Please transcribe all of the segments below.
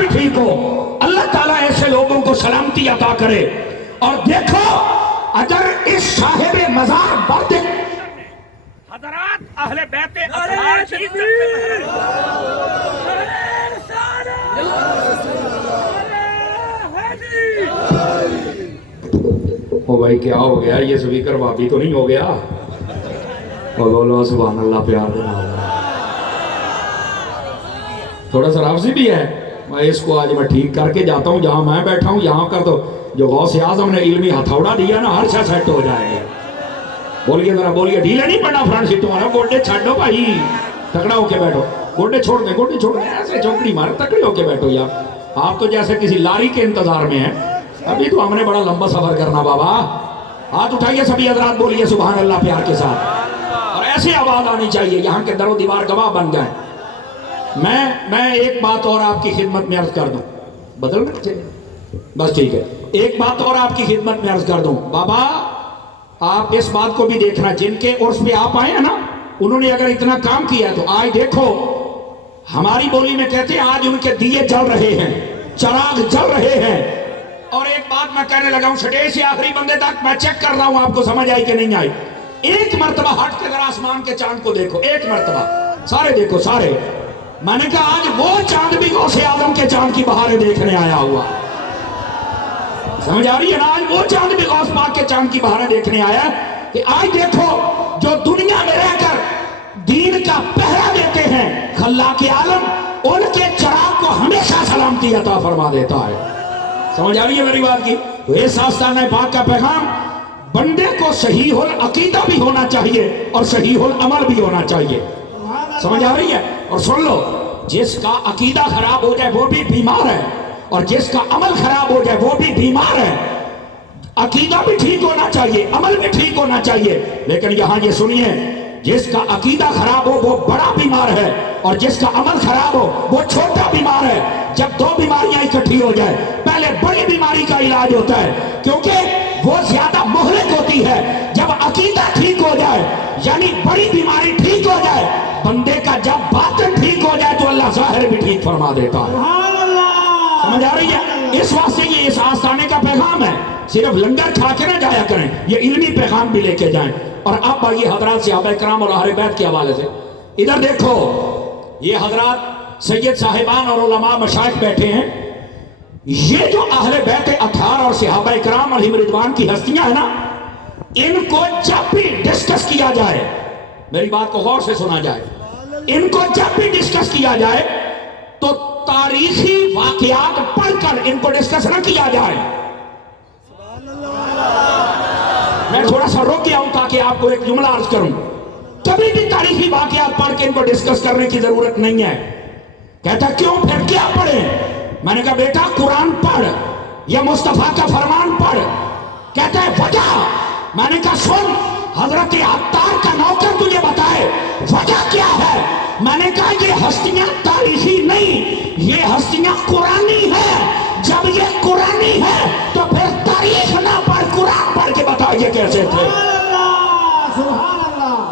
بھی ٹھیک ہو. اللہ تعالیٰ ایسے لوگوں کو سلامتی عطا کرے. اور دیکھو اگر اس صاحب مزار بات حضرات اہل بیت اطہار کی عزت پہ او بھائی کیا ہو گیا؟ یہ سپیکر بابی تو نہیں ہو گیا؟ بولو سبحان اللہ پیار دینا. تھوڑا سا رافضی بھی ہے. میں اس کو آج میں ٹھیک کر کے جاتا ہوں. جہاں میں بیٹھا ہوں یہاں کر تو جو غوث اعظم نے علمی ہتھوڑا دیا نا ہر شے سیٹ ہو جائے گا. بولیے ذرا بولیے. ڈھیلے نہیں پڑنا فرنٹ سیٹ تمہارا. گوڈے چھاڑو بھائی. تکڑا ہو کے بیٹھو. گوڈے چھوڑ دیں گوڈے چھوڑ دیں. ایسے چوکڑی مار تکڑے ہو کے بیٹھو یار. آپ تو جیسے کسی لاری کے انتظار میں ہیں. ابھی تو ہم نے بڑا لمبا سفر کرنا بابا. ہاتھ اٹھائیے سبھی حضرات. بولیے سبحان اللہ پیار کے ساتھ. اور ایسی آواز آنی چاہیے یہاں کے در و دیوار گواہ بن جائیں. میں ایک بات اور آپ کی خدمت میں عرض کر دوں. بدل میں چلے بس ٹھیک ہے. ایک بات اور آپ کی خدمت میں عرض کر دوں. بابا آپ اس بات کو بھی دیکھنا جن کے عرس پہ آپ آئے ہیں نا انہوں نے اگر اتنا کام کیا تو آج دیکھو ہماری بولی میں کہتے ہیں آج ان کے دیے جل رہے ہیں, چراغ جل رہے ہیں. اور ایک بات میں کہنے لگا ہوں سٹیج سے آخری بندے تک میں چیک کر رہا ہوں آپ کو سمجھ آئی کہ نہیں آئی. ایک مرتبہ ہٹ کے ذرا آسمان کے چاند کو دیکھو. ایک مرتبہ سارے دیکھو سارے. میں نے کہا آج وہ چاند بھی غوث اعظم کے چاند کی بہاریں دیکھنے آیا ہوا. سمجھ آ رہی ہے نا؟ آج وہ چاند بھی غوث پاک کے چاند کی بہاریں دیکھنے آیا کہ آج دیکھو جو دنیا میں رہ کر دین کا پہرا دیتے ہیں خلاق عالم ان کے چراغ کو ہمیشہ سلامتی عطا فرما دیتا ہے. سمجھ آ رہی ہے میری بات کی؟ تو اس آستانہ پاک کا پیغام بندے کو صحیح العقیدہ بھی ہونا چاہیے اور صحیح العمل بھی ہونا چاہیے. سمجھ آ رہی ہے؟ اور سن لو جس کا عقیدہ خراب ہو جائے وہ بھی بیمار ہے اور جس کا عمل خراب ہو جائے وہ بھی بیمار ہے. عقیدہ بھی ٹھیک ہونا چاہیے عمل بھی ٹھیک ہونا چاہیے. لیکن یہاں یہ سنیے جس کا عقیدہ خراب ہو وہ بڑا بیمار ہے اور جس کا عمل خراب ہو وہ چھوٹا بیمار ہے. جب دو بیماریاں اکٹھی ہو جائے پہلے بڑی بیماری کا علاج ہوتا ہے کیونکہ وہ زیادہ مہلک ہوتی ہے. جب عقیدہ ٹھیک ہو جائے یعنی بڑی بیماری ٹھیک ہو جائے بندے کا جب باطن ٹھیک ہو جائے تو اللہ ظاہر بھی ٹھیک فرما دیتا ہے. سمجھ آ رہی ہے؟ اس واسطے یہ اس آستانے کا پیغام ہے. صرف لنگر کھا کے نہ جایا کریں یہ علمی پیغام بھی لے کے جائیں. اور اب آئیے حضرات صحابہ کرام اور اہل بیت کے حوالے سے ادھر دیکھو. یہ حضرات سید صاحبان اور علماء مشائخ بیٹھے ہیں. یہ جو اہل بیت اطہار اور صحابہ کرام علیہم رضوان کی ہستیاں ہیں نا ان کو جب بھی ڈسکس کیا جائے میری بات کو غور سے سنا جائے ان کو جب بھی ڈسکس کیا جائے تو تاریخی واقعات پڑھ کر ان کو ڈسکس نہ کیا جائے. میں تھوڑا سا روک گیا ہوں تاکہ آپ کو ایک جملہ عرض کروں. کبھی بھی تاریخی واقعات پڑھ کے ان کو ڈسکس کرنے کی ضرورت نہیں ہے. کہتا کیوں پھر کیا پڑھیں؟ میں نے کہا بیٹا قرآن پڑھ یا مصطفیٰ کا فرمان پڑھ. کہتا ہے وجہ. میں نے کہا سن حضرت عطار کا نوکر تجھے بتائے وجہ کیا ہے. میں نے کہا یہ ہستیاں تاریخی نہیں یہ ہستیاں قرآنی ہیں. جب یہ قرآنی ہے تو پھر تاریخ نہ پڑھ قرآن پڑھ کے بتائیے کیسے تھے.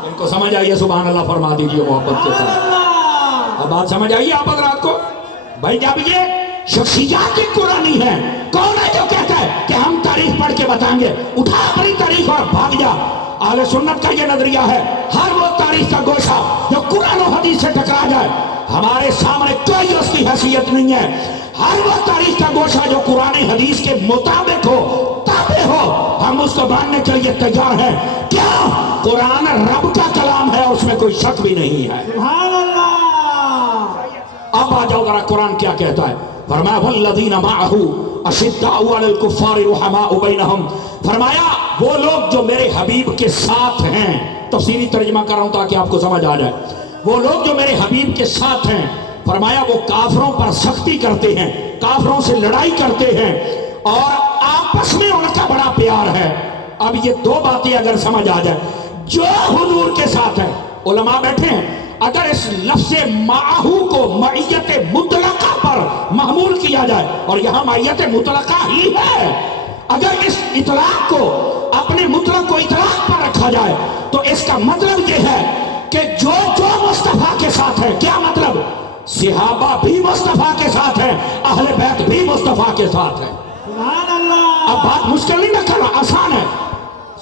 ان کو سمجھ آئیے سبحان اللہ فرما دیجیے محبت کے ساتھ. اب بات سمجھ آئیے آپ حضرات کو؟ بھائی جب یہ شخصیات قرآنی ہیں کون ہے جو کہتا ہے کہ ہم تاریخ پڑھ کے بتائیں گے؟ اٹھا اپنی تاریخ اور بھاگ جا. اہل سنت کا یہ نظریہ ہے ہر وہ تاریخ کا گوشہ جو قرآن و حدیث سے ٹکرا جائے ہمارے سامنے کوئی اس کی حیثیت نہیں ہے. ہر وہ تاریخ کا گوشہ جو قرآن حدیث کے مطابق ہو تابع ہو ہم اس کو ماننے کے لیے تیار ہیں. کیا قرآن رب کا کلام ہے اس میں کوئی شک بھی نہیں ہے. سبحان اللہ. اب آ جاؤ ذرا قرآن کیا کہتا ہے. فرمایا والذین معہ اشداء علی الکفار رحماء بینہم. فرمایا وہ لوگ جو میرے حبیب کے ساتھ ہیں. تفسیری ترجمہ کر رہا ہوں تاکہ آپ کو سمجھ آ جائے. وہ لوگ جو میرے حبیب کے ساتھ ہیں فرمایا وہ کافروں پر سختی کرتے ہیں کافروں سے لڑائی کرتے ہیں اور آپس میں ان کا بڑا پیار ہے. اب یہ دو باتیں اگر سمجھ آ جائے جو حضور کے ساتھ ہیں علماء بیٹھے ہیں اگر اس لفظ معہو کو معیت مطلقہ پر محمول کیا جائے اور یہاں معیت مطلقہ ہی ہے اگر اس اطلاق کو اپنے مطلق کو اطلاق پر رکھا جائے تو اس کا مطلب یہ ہے کہ جو مصطفیٰ کے ساتھ ہے. کیا مطلب؟ صحابہ بھی مصطفیٰ کے ساتھ ہیں، اہل بیت بھی مصطفیٰ کے ساتھ ہیں۔ سبحان اللہ۔ اب بات مشکل نہیں رکھنا، آسان ہے۔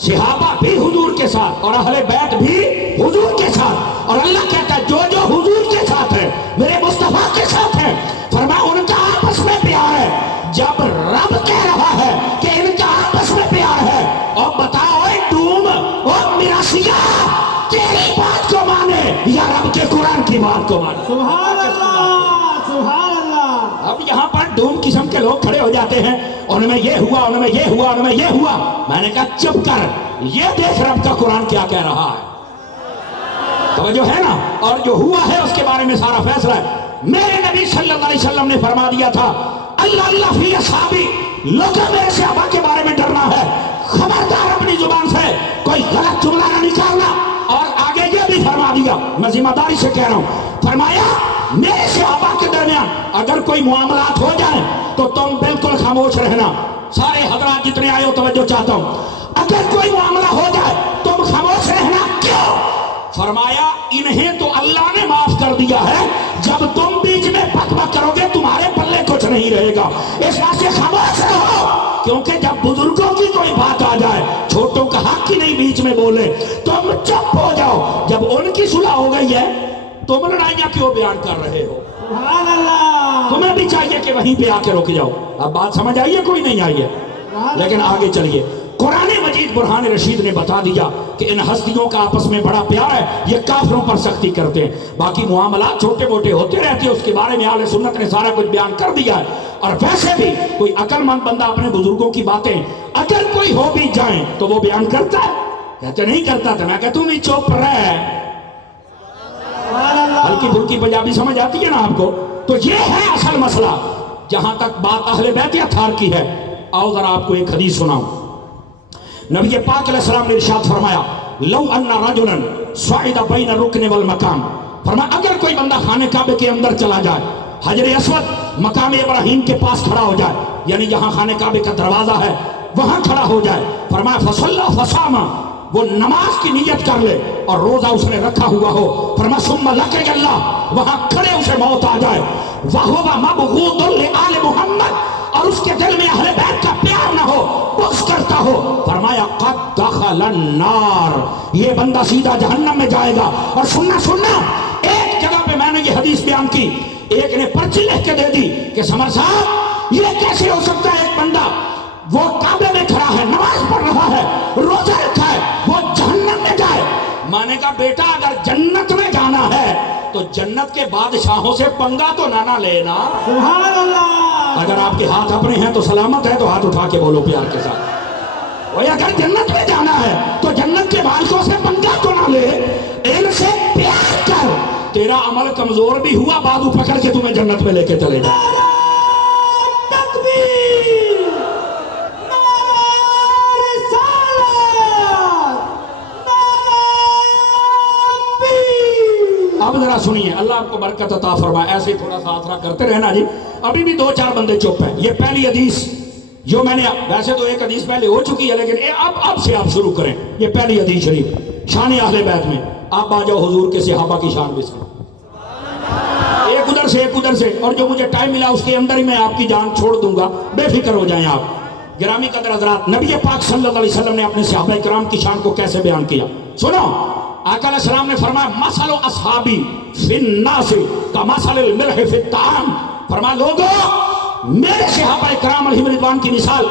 صحابہ بھی حضور کے ساتھ اور اہل بیت بھی حضور کے ساتھ، اور اللہ کہتا ہے جو جو حضور کے ساتھ ہے میرے مصطفیٰ کے ساتھ ہے، فرمایا ان کا آپس میں پیار ہے۔ جب رب کہہ رہا ہے کہ ان کا آپس میں پیار ہے، اور بتاؤ اے ڈوم اور میرا سیاہ تیری بات کو مانے یا رب کے قرآن کی بات کو مانے؟ سبحان اللہ، سبحان اللہ۔ اب یہاں پر ڈوم قسم کے لوگ کھڑے ہو جاتے ہیں، ان میں یہ ہوا، ان میں یہ ہوا، ان میں یہ ہوا۔ میں نے کہا چپ کر، یہ دیکھ رب کا قرآن کیا کہہ رہا ہے، توجہ ہے نا؟ اور جو ہوا ہے اس کے بارے میں سارا فیصلہ ہے۔ میرے نبی صلی اللہ علیہ وسلم نے فرما دیا تھا اللہ اللہ فی اصحابی، لوگوں میرے صحابہ کے بارے میں ڈرنا ہے، خبردار اپنی زبان سے کوئی غلط جملہ نہ نکالنا۔ اور آگے یہ بھی فرما دیا، میں ذمہ داری سے کہہ رہا ہوں، فرمایا میرے صحابہ کے درمیان اگر کوئی معاملات ہو جائے تو تم بالکل خاموش رہنا۔ سارے حضرات جتنے آئے ہو توجہ چاہتا ہوں، اگر کوئی معاملہ ہو جائے تم خاموش رہنا۔ کیوں؟ فرمایا انہیں تو اللہ نے معاف کر دیا ہے، جب تم بیچ میں بک بک کرو گے تمہارے پلے کچھ نہیں رہے گا، اس بات سے خاموش رہو۔ کیونکہ جب بزرگوں کی کوئی بات آ جائے، چھوٹوں کا حق ہی نہیں بیچ میں بولے، تم چپ ہو جاؤ۔ جب ان کی صلح ہو گئی ہے تم لڑائیاں کیوں بیان کر رہے ہو؟ سبحان اللہ۔ تمہیں بھی چاہیے کہ وہیں پہ آ کے رک جاؤ۔ اب بات سمجھ آئی ہے؟ کوئی نہیں آئی ہے؟ لیکن آگے چلیے، قرآن مجید برہان رشید نے بتا دیا کہ ان ہستیوں کا آپس میں بڑا پیار ہے، یہ کافروں پر سختی کرتے ہیں، باقی معاملات چھوٹے موٹے ہوتے رہتے ہیں، اس کے بارے میں اہل سنت نے سارا کچھ بیان کر دیا ہے۔ اور ویسے بھی کوئی عقل مند بندہ اپنے بزرگوں کی باتیں اگر کوئی ہو بھی جائیں تو وہ بیان کرتا ہے، کہتے نہیں کرتا تھا، میں کہتا ہوں نہیں چپ رہ۔ ہلکی پھلکی پنجابی سمجھ آتی ہے نا آپ کو؟ تو یہ ہے اصل مسئلہ۔ جہاں تک بات اہل بیت اطہار کی ہے، آؤ ذرا آپ کو ایک حدیث سناؤں۔ نبی پاک علیہ السلام نے ارشاد فرمایا لو ان رجلا صعد بین الرکن والمقام، فرمایا اگر کوئی بندہ خانہ کعبے کے اندر چلا جائے، حجر اسود مقام ابراہیم کے پاس کھڑا ہو جائے، یعنی جہاں خانہ کعبے کا دروازہ ہے وہاں کھڑا ہو جائے، فرمایا فصلی فصام، وہ نماز کی نیت کر لے اور روزہ اس نے رکھا ہوا ہو، فرمایا ثم لقي اللہ، وہاں کھڑے اسے موت آ جائے، وَهُوَ مَبْغُوضٌ لِآلِ محمد، اور اس کے دل میں اہل بیت کا پیار نہ ہو، بغض کرتا ہو، فرمایا قد دخل النار، یہ بندہ سیدھا جہنم میں جائے گا۔ اور سننا ایک جگہ پہ میں نے یہ حدیث بیان کی، ایک نے پرچی لکھ کے دے دی کہ سمر صاحب یہ کیسے ہو سکتا ہے، ایک بندہ وہ کعبے میں کھڑا ہے، نماز پڑھ رہا ہے، روزہ رکھا ہے، وہ جہنم میں جائے؟ میں نے کہا بیٹا اگر جنت میں جانا ہے تو جنت کے بادشاہوں سے پنگا تو نہ لینا۔ سبحان اللہ۔ اگر آپ کے ہاتھ اپنے ہیں تو سلامت ہے، تو ہاتھ اٹھا کے بولو پیار کے ساتھ۔ اور اگر جنت میں جانا ہے تو جنت کے بادشاہوں سے پنگا تو نہ لے، ان سے پیار کر، تیرا عمل کمزور بھی ہوا بازو پکڑ کے تمہیں جنت میں لے کے چلے جائے۔ اب ذرا سنیے، اللہ آپ کو برکت عطا فرمائے، ایسے ہی تھوڑا سا آسرا کرتے رہنا جی۔ ابھی بھی دو چار بندے چپ ہیں۔ یہ پہلی حدیث جو میں نے، ویسے تو ایک حدیث پہلے ہو چکی ہے لیکن اب سے آپ شروع کریں۔ یہ پہلی حدیث شریف شان اہل بیت میں، آپ آ جاؤ حضور کے صحابہ کی شان بسم ایک ادھر سے ایک ادھر سے، اور جو مجھے ٹائم ملا اس کے اندر ہی میں آپ کی جان چھوڑ دوں گا، بے فکر ہو جائیں آپ۔ گرامی قدر حضرات، نبی پاک صلی اللہ علیہ وسلم نے اپنے صحابہ کرام کی شان کو کیسے بیان کیا سنو۔ آقا علیہ السلام نے فرمایا مثل اصحابی فی الناس کمثل الملح فی الطعام، فرمایا لوگوں میرے صحابہ کرام علیہم رضوان کی مثال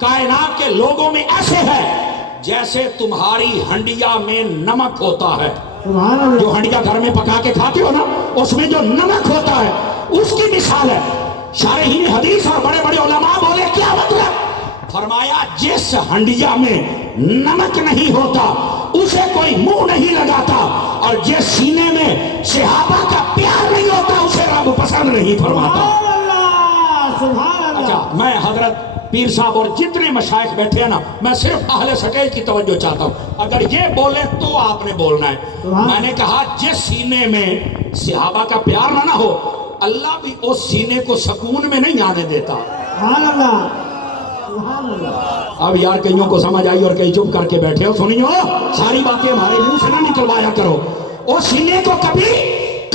کائنات کے لوگوں میں ایسے ہے جیسے تمہاری ہنڈیا میں نمک ہوتا ہے۔ جو ہنڈیا گھر میں پکا کے کھاتے ہو نا، اس میں جو نمک ہوتا ہے اس کی مثال ہے۔ شارحین حدیث اور بڑے بڑے علماء بولے کیا مطلب؟ فرمایا جس ہنڈیا میں نمک نہیں ہوتا اسے کوئی منہ نہیں لگاتا، اور جس سینے میں صحابہ کا پیار نہیں ہوتا اسے رب پسند نہیں فرماتا۔ اچھا، میں حضرت پیر صاحب اور جتنے مشائخ بیٹھے ہیں نا، میں صرف اہل سٹیج کی توجہ چاہتا ہوں، اگر یہ بولے تو آپ نے بولنا ہے۔ میں نے کہا جس سینے میں صحابہ کا پیار نہ ہو، اللہ بھی اس سینے کو سکون میں نہیں آنے دیتا۔ اب یار کئیوں کو سمجھ آئی اور کئی چپ کر کے بیٹھے ہو، سنیو ساری باتیں ہمارے منہ سے نہ نکلوایا کرو۔ اس سینے کو کبھی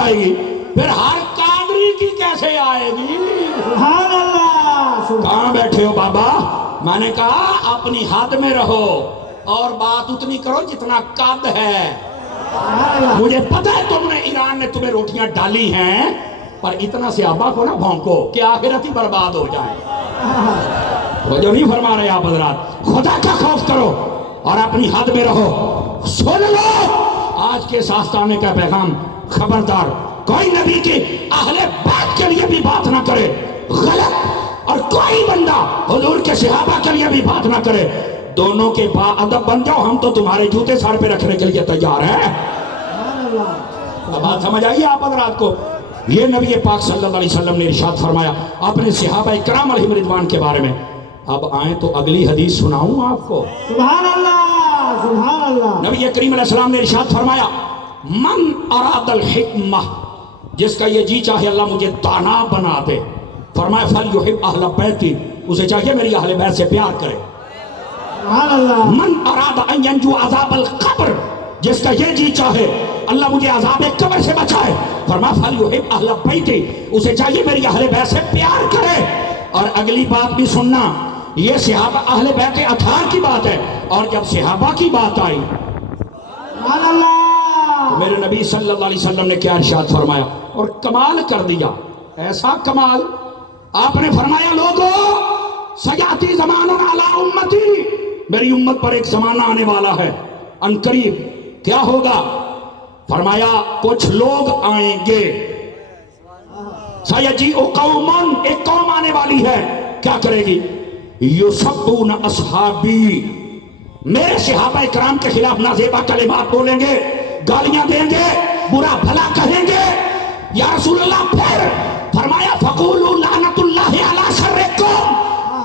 آئے گی پھر ہر قادری کی کیسے آئے گی؟ سبحان اللہ کہاں بیٹھے ہو بابا؟ میں نے کہا اپنی حد میں رہو اور بات اتنی کرو جتنا قد ہے. مجھے پتا ہے تم نے ایران نے تمہیں روٹیاں ڈالی ہیں پر اتنا صحابہ کو نہ بھونکو کہ آخرت ہی برباد ہو جائے. وہ جو نہیں فرما رہے آپ حضرات، خدا کا خوف کرو اور اپنی حد میں رہو. سن لو آج کے اس آستانے کا پیغام، خبردار کوئی نبی کے اہل بیت کے لیے بھی بات نہ کرے غلط، اور کوئی بندہ حضور کے صحابہ کے لیے بھی بات نہ کرے. دونوں کے باادب بن جاؤ، ہم تو تمہارے جوتے سر پہ رکھنے کے لیے تیار ہیں. اب بات سمجھ آئیے آپ حضرات کو؟ یہ نبی پاک صلی اللہ علیہ وسلم نے ارشاد فرمایا اپنے صحابہ کرام علیہم رضوان کے بارے میں. اب آئیں تو اگلی حدیث سناؤں آپ کو. سبحان اللہ سبحان اللہ. نبی کریم علیہ السلام نے ارشاد فرمایا من اراد الحکمہ، جس کا یہ جی چاہے اللہ مجھے دانا بنا دے، فرمایا فلیحب اہل بیتی، اسے چاہیے میری اہل بیت سے پیار کرے. سبحان اللہ. من اراد ان ینجو عذاب القبر، جس کا یہ جی چاہے اللہ مجھے عذاب قبر سے بچائے، فرمایا فلیحب اہل بیتی، اسے چاہیے میری اہل بیت سے پیار کرے. اور اگلی بات بھی سننا، یہ صحابہ اہل بیت اطہار کی بات ہے، اور جب صحابہ کی بات آئی سبحان اللہ. میرے نبی صلی اللہ علیہ وسلم نے کیا ارشاد فرمایا اور کمال کر دیا. ایسا کمال آپ نے فرمایا لوگو سیاتی زمان علی امتی، میری امت پر ایک زمانہ آنے والا ہے ان قریب. کیا ہوگا؟ فرمایا کچھ لوگ آئیں گے، سیجیء قوم، ایک قوم آنے والی ہے، کیا کرے گی؟ یسبون اصحابی، میرے صحابہ کرام کے خلاف نازیبا کلمات بولیں گے، گالیاں دیں گے، برا بھلا کہیں گے. یا رسول اللہ پھر فرمایا فقولوا لعنت اللہ علی شرکم،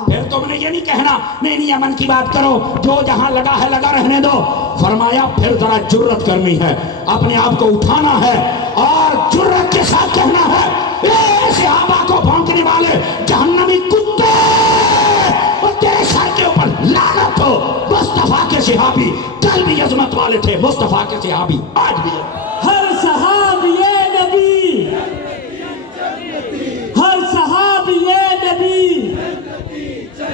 پھر تم نے یہ نہیں کہنا نہیں امن کی بات کرو، جو جہاں لگا ہے لگا رہنے دو. فرمایا پھر ذرا جرت کرنی ہے، اپنے آپ کو اٹھانا ہے اور جرت کے ساتھ کہنا ہے اے صحابہ کو بھونکنے والے جہنمی کتے، اور تیرے سر کے اوپر لعنت ہو. مصطفیٰ کے صحابی کل بھی عظمت والے تھے، مصطفیٰ کے صحابی آج بھی. ہر صحابی نبی، ہر صحابی نبی،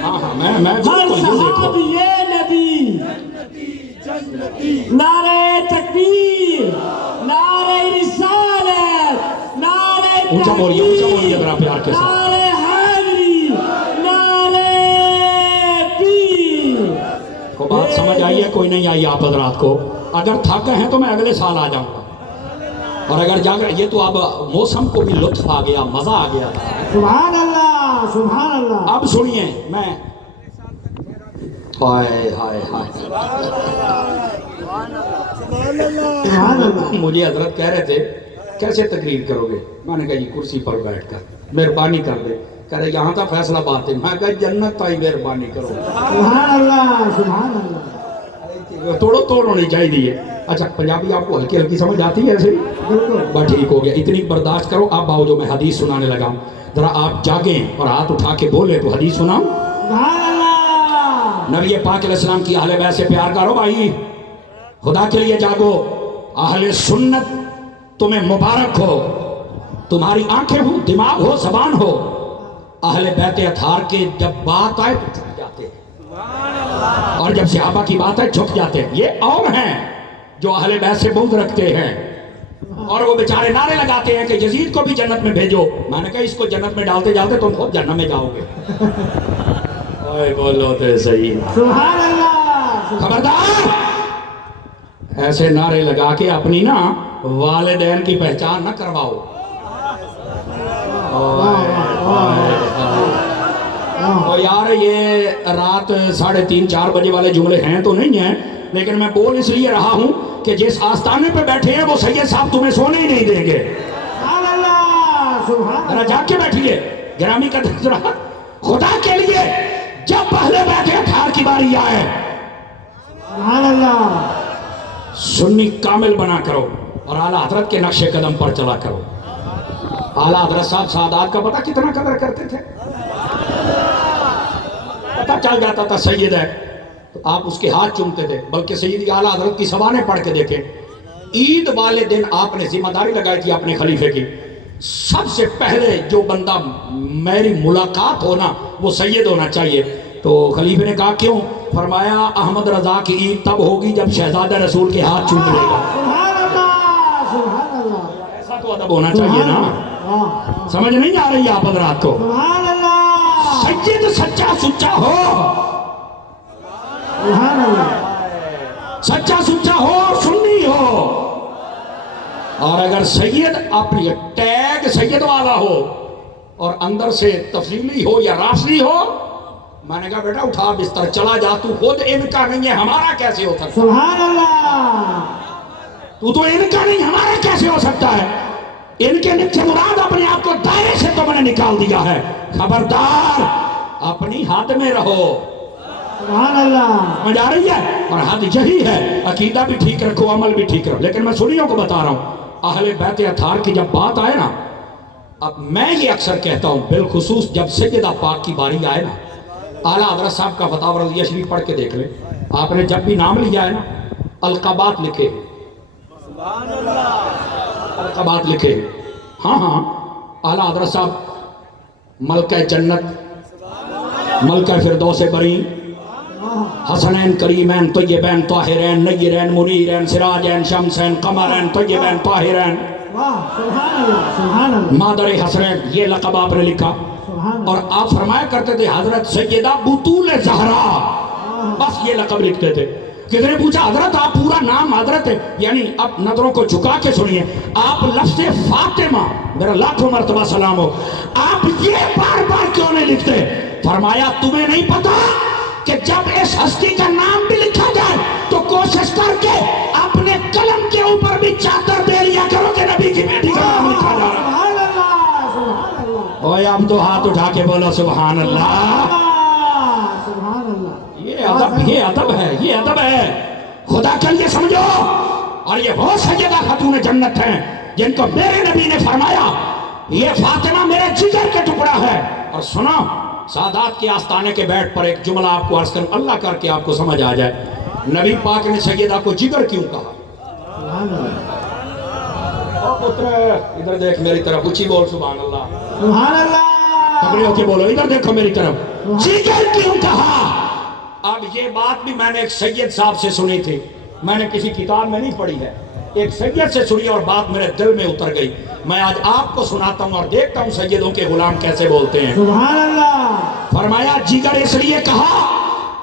ہاں ہاں میں ہر صحابی نبی. نعرہ تکبیر، نعرہ رسالت، نعرہ اونچا بولیے ذرا پیار کے ساتھ. نعرہ حیدری، نعرہ پیر. کو بات سمجھ آئی ہے کوئی نہیں آئی آپ حضرات کو؟ اگر تھکے ہیں تو میں اگلے سال آ جاؤں گا، اور اگر جا کر یہ تو اب موسم کو بھی لطف آ گیا، مزہ آ گیا. سبحان اللہ سبحان اللہ. اب سنیے، میں ہائے ہائے ہائے، سبحان اللہ. مجھے حضرت کہہ رہے تھے کیسے تقریر کرو گے؟ میں نے کہا جی کرسی پر بیٹھ کر، مہربانی کر دے. کہہ رہے یہاں تھا فیصلہ بات ہے. میں کہا جنت تائی مہربانی کرو. سبحان اللہ سبحان اللہ. توڑ ہونی چاہیے. اچھا پنجابی آپ کو ہلکی ہلکی سمجھ آتی ہے ایسے؟ بالکل. بس ٹھیک ہو گیا، اتنی برداشت کرو. اب آؤ جو میں حدیث سنانے لگا ہوں، ذرا آپ جاگیں اور ہاتھ اٹھا کے بولے تو حدیث سناؤں. سبحان اللہ. نبی پاک علیہ السلام کی اہل بیت سے پیار کرو بھائی، خدا کے لیے جاگو. اہل سنت تمہیں مبارک ہو، تمہاری آنکھیں ہو، دماغ ہو، زبان ہو. اہل بیت اطہار کے جب بات آئے تو جھک جاتے ہیں، اور جب صحابہ کی بات آئے جھک جاتے ہیں. یہ اور ہیں جو اہل بیت سے بغض رکھتے ہیں اور وہ بیچارے نعرے لگاتے ہیں کہ یزید کو بھی جنت میں بھیجو. میں نے کہا اس کو جنت میں ڈالتے جاتے تم خود جہنم میں جاؤ گے. اوئے بولو تے صحیح. سبحان اللہ. خبردار ایسے نعرے لگا کے اپنی نا والدین کی پہچان نہ کرواؤ. اور یار یہ رات 3:30 4 بجے والے جملے ہیں تو نہیں ہیں، لیکن میں بول اس لیے رہا ہوں کہ جس آستانے پہ بیٹھے ہیں وہ سید صاحب تمہیں سونے ہی نہیں دیں گے. سبحان اللہ سبحان ذرا جاگ کے بیٹھیے گرامی کا ذرا خدا کے لیے. جب پہلے بیٹھے اطہار کی باری آئے سبحان اللہ. سنی کامل بنا کرو اور اعلیٰ حضرت کے نقش قدم پر چلا کرو. اعلیٰ حضرت صاحب سعادات کا پتہ کتنا قدر کرتے تھے؟ پتہ چل جاتا تھا سید ہے تو آپ اس کے ہاتھ چومتے تھے، بلکہ سیدی اعلیٰ حضرت کی زبانیں پڑھ کے دیکھیں. عید والے دن آپ نے ذمہ داری لگائی تھی اپنے خلیفے کی، سب سے پہلے جو بندہ میری ملاقات ہونا وہ سید ہونا چاہیے. تو خلیفے نے کہا کیوں؟ فرمایا احمد رضا کی عید تب ہوگی جب شہزادہ رسول کے ہاتھ چوم لے گا. سبحان اللہ سبحان اللہ. ایسا تو ادب ہونا چاہیے نا. سمجھ نہیں آ رہی آپ حضرات کو؟ سبحان اللہ سید سچا سچا ہو، سبحان اللہ. سچا سچا ہو، سنی ہو. اور اگر سید اپنی ٹیگ سید والا ہو اور اندر سے تفصیلی ہو یا راسلی ہو، میں نے کہا بیٹا اٹھا بستر چلا جا، تو خود ان کا نہیں ہے ہمارا کیسے ہو سکتا؟ سبحان اللہ. تو ان کا نہیں ہمارا کیسے ہو سکتا ہے؟ ان کے نچے مراد اپنے آپ کو دائرے سے تو میں نے نکال دیا ہے. خبردار اپنی حد میں رہو. سبحان اللہ. سمجھ آ رہی ہے؟ اور حد یہی ہے، عقیدہ بھی ٹھیک رکھو، عمل بھی ٹھیک رکھو. لیکن میں سنیوں کو بتا رہا ہوں، اہل بیت اطہار کی جب بات آئے نا، اب میں یہ اکثر کہتا ہوں بالخصوص جب سیدہ پاک کی باری آئے نا، اعلیٰ حضرت صاحب کا فتاوی رضیہ شریف پڑھ کے دیکھ لیں. آپ نے جب بھی نام لیا ہے نا، القابات لکھے، القابات لکھے. ہاں ہاں، اعلیٰ حضرت صاحب ملکہ جنت، ملکہ فردوس بری، حسنین کریمین طیبین طاہرین نیرین منیرین سراجین شمسین قمرین طیبین طاہرین، واہ سبحان اللہ سبحان اللہ. مادر حسنین، یہ لقب آپ نے لکھا. سبحان اور آپ فرمایا کرتے تھے حضرت سیدہ بطول زہرا، بس یہ لقب لکھتے تھے. کسی نے پوچھا حضرت آپ پورا نام حضرت ہے، یعنی اب نظروں کو جھکا کے سنیے، آپ لفظ فاطمہ، میرا لاکھوں مرتبہ سلام ہو، آپ یہ بار بار کیوں نہیں لکھتے؟ فرمایا تمہیں نہیں پتا کہ جب اس ہستی کا نام بھی لکھا جائے تو کوشش کر کے اپنے قلم کے اوپر بھی چادر دے لیا کرو کہ نبی کی بیٹی کا نام لکھا جا رہا ہے. سبحان اللہ سبحان اللہ. اوے اب تو ہاتھ اٹھا کے بولو سبحان اللہ. سبحان اللہ. یہ ادب، یہ ادب ہے، یہ ادب ہے. خدا کے لیے سمجھو. اور یہ وہ سیدہ خاتون جنت ہیں جن کو میرے نبی نے فرمایا یہ فاطمہ میرے جگر کا ٹکڑا ہے. اور سنو، سادات کے آستانے کے بیٹھ پر ایک جملہ آپ کو عرض کروں، اللہ کر کے آپ کو سمجھ آ جائے. نبی پاک نے سیدہ کو جگر کیوں کہا؟ سبحان اللہ او پتر ادھر دیکھ میری طرف، اونچی بول سبحان اللہ. سبحان اللہ. تگڑے ہو کے بولو، ادھر دیکھو میری طرف. جگر کیوں کہا؟ اب یہ بات بھی میں نے ایک سید صاحب سے سنی تھی، میں نے کسی کتاب میں نہیں پڑھی ہے، ایک سید سے سنی اور بات میرے دل میں اتر گئی. میں آج آپ کو سناتا ہوں اور دیکھتا ہوں سیدوں کے غلام کیسے بولتے ہیں. سبحان اللہ. فرمایا جگر اس لیے کہا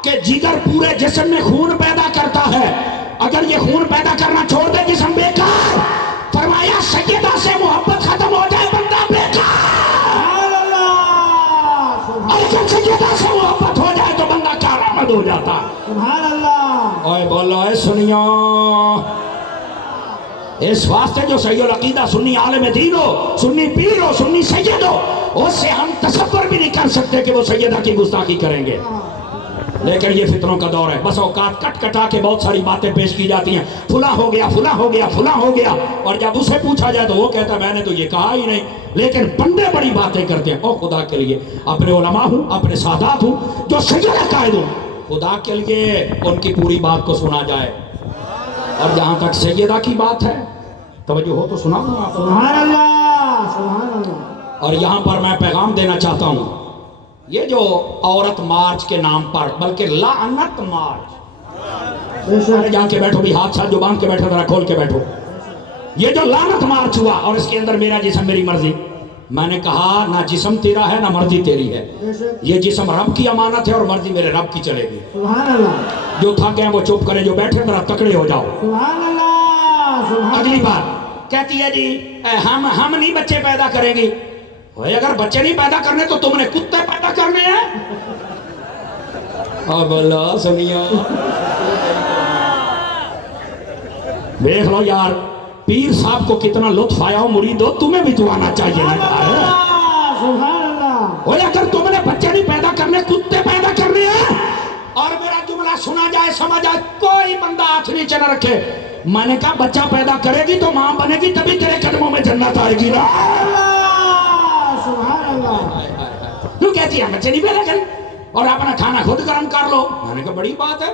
کہ جگر پورے جسم میں خون پیدا کرتا ہے، اگر یہ خون پیدا کرنا چھوڑ دے جسم بیکار. فرمایا سیدہ سے محبت ختم ہو جائے بندہ بیکار، سبحان اللہ. اور جب سیدہ سے محبت ہو جائے تو بندہ کارآمد ہو جاتا. سبحان اللہ. اوے بولو اے سنیو، اس واسطے جو صحیح العقیدہ سنی عالم دین ہو، سنی پیر ہو، سنی سید ہو، اس سے ہم تصور بھی نہیں کر سکتے کہ وہ سیدہ کی گستاخی کریں گے. لیکن یہ فتنوں کا دور ہے، بس اوقات کٹ کٹا کے بہت ساری باتیں پیش کی جاتی ہیں، فلاں ہو گیا فلاں ہو گیا فلاں ہو گیا، اور جب اسے پوچھا جائے تو وہ کہتا ہے میں نے تو یہ کہا ہی نہیں. لیکن بندے بڑی باتیں کرتے ہیں. او خدا کے لیے اپنے علماء ہوں، اپنے سادات ہوں جو سجدہ قائد ہوں، خدا کے لیے ان کی پوری بات کو سنا جائے. اور جہاں تک سیدہ کی بات ہے، توجہ ہو تو سنا دوں آپ کو. سبحان اللہ سبحان اللہ. اور یہاں پر میں پیغام دینا چاہتا ہوں، یہ جو عورت مارچ کے نام پر، بلکہ لعنت مارچ، بے شک. جا کے بیٹھو بھی، ہاتھ ساتھ جو باندھ کے بیٹھو ذرا کھول کے بیٹھو. یہ جو لعنت مارچ ہوا اور اس کے اندر میرا جسم میری مرضی، میں نے کہا نہ جسم تیرا ہے نہ مرضی تیری ہے، بے شک. یہ جسم رب کی امانت ہے اور مرضی میرے رب کی چلے گی. سبحان اللہ. جو تھک گئے وہ چپ کرے، جو بیٹھے ذرا تکڑے ہو جاؤ. سبحان اللہ سبحان اگلی اللہ. بات کہتی ہے جی ہم نہیں بچے پیدا کریں گی. اگر بچے نہیں پیدا کرنے تو تم نے کتے پیدا کرنے ہیں. اب اللہ سنیا، دیکھ لو یار پیر صاحب کو کتنا لطف آیا ہو. مرید ہو تمہیں بھی تو آنا چاہیے نا یار. سبحان اللہ. اور اگر تم نے بچے نہیں پیدا کرنے، کتے پیدا کرنے ہیں، اور میرا جملہ سنا جائے سمجھ آئے، کوئی بندہ ہاتھ نیچے نہ رکھے. میں نے کہا بچہ پیدا کرے گی تو ماں بنے گی، تبھی تیرے قدموں میں جنت آئے گی نا. سبحان اللہ. تو کہتی ہے بچے نہیں پیدا کریں اور اپنا کھانا خود گرم کر لو. میں نے کہا بڑی بات ہے،